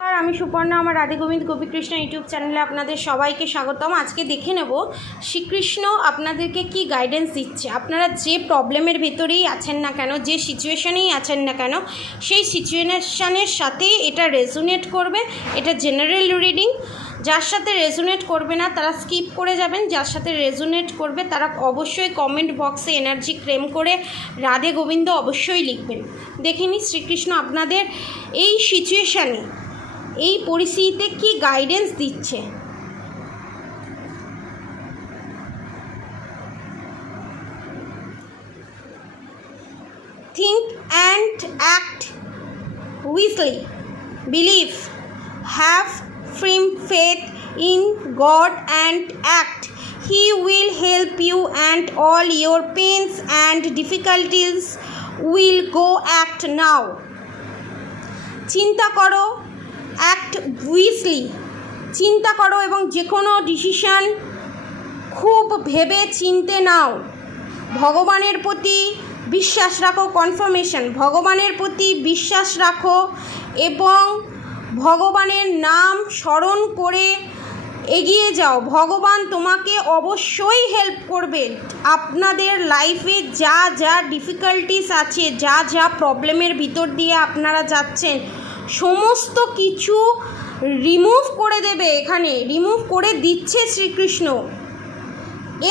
আর আমি সুপর্ণা, আমার রাধে গোবিন্দ গোপীকৃষ্ণ ইউটিউব চ্যানেলে আপনাদের সবাইকে স্বাগতম। আজকে দেখে নেব শ্রীকৃষ্ণ আপনাদেরকে কি গাইডেন্স দিচ্ছে। আপনারা যে প্রবলেমের ভেতরেই আছেন না কেন, যে সিচুয়েশনেই আছেন না কেন, সেই সিচুয়েশনের সাথেই এটা রেজোনেট করবে। এটা জেনারেল রিডিং। যার সাথে রেজোনেট করবে না তারা স্কিপ করে যাবেন, যার সাথে রেজোনেট করবে তারা অবশ্যই কমেন্ট বক্সে এনার্জি ক্লেম করে রাধে গোবিন্দ অবশ্যই লিখবেন। দেখে নিই শ্রীকৃষ্ণ আপনাদের এই সিচুয়েশানে, এই পরিস্থিতিতে কি গাইডেন্স দিচ্ছে। Think and act Weasley, believe, have firm faith in God and act. He will help you and all your pains and difficulties will go. Act now. চিন্তা করো, অ্যাক্ট উইজলি, চিন্তা করো এবং যে কোনো ডিসিশান খুব ভেবে চিনতে নাও। ভগবানের প্রতি বিশ্বাস রাখো, কনফার্মেশন, ভগবানের প্রতি বিশ্বাস রাখো এবং ভগবানের নাম স্মরণ করে এগিয়ে যাও। ভগবান তোমাকে অবশ্যই হেল্প করবে। আপনাদের লাইফে যা যা ডিফিকাল্টিস আছে, যা যা প্রবলেমের ভিতর দিয়ে আপনারা যাচ্ছেন, সমস্ত কিছু রিমুভ করে দেবে। এখানে রিমুভ করে দিচ্ছে শ্রীকৃষ্ণ।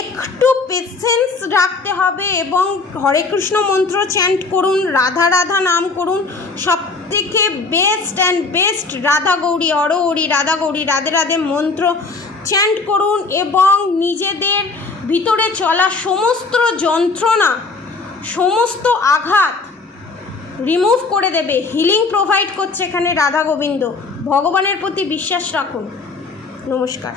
একটু পেশেন্স রাখতে হবে এবং হরে কৃষ্ণ মন্ত্র চ্যান্ট করুন, রাধা রাধা নাম করুন। সব থেকে best and best Radha Gauri, অরহরি, রাধা গৌরী, রাধে রাধে মন্ত্র চ্যান্ট করুন এবং নিজেদের ভিতরে চলা সমস্ত যন্ত্রণা, সমস্ত আঘাত রিমুভ করে দেবে। হিলিং প্রোভাইড করছে এখানে রাধা গোবিন্দ। ভগবানের প্রতি বিশ্বাস রাখুন। নমস্কার।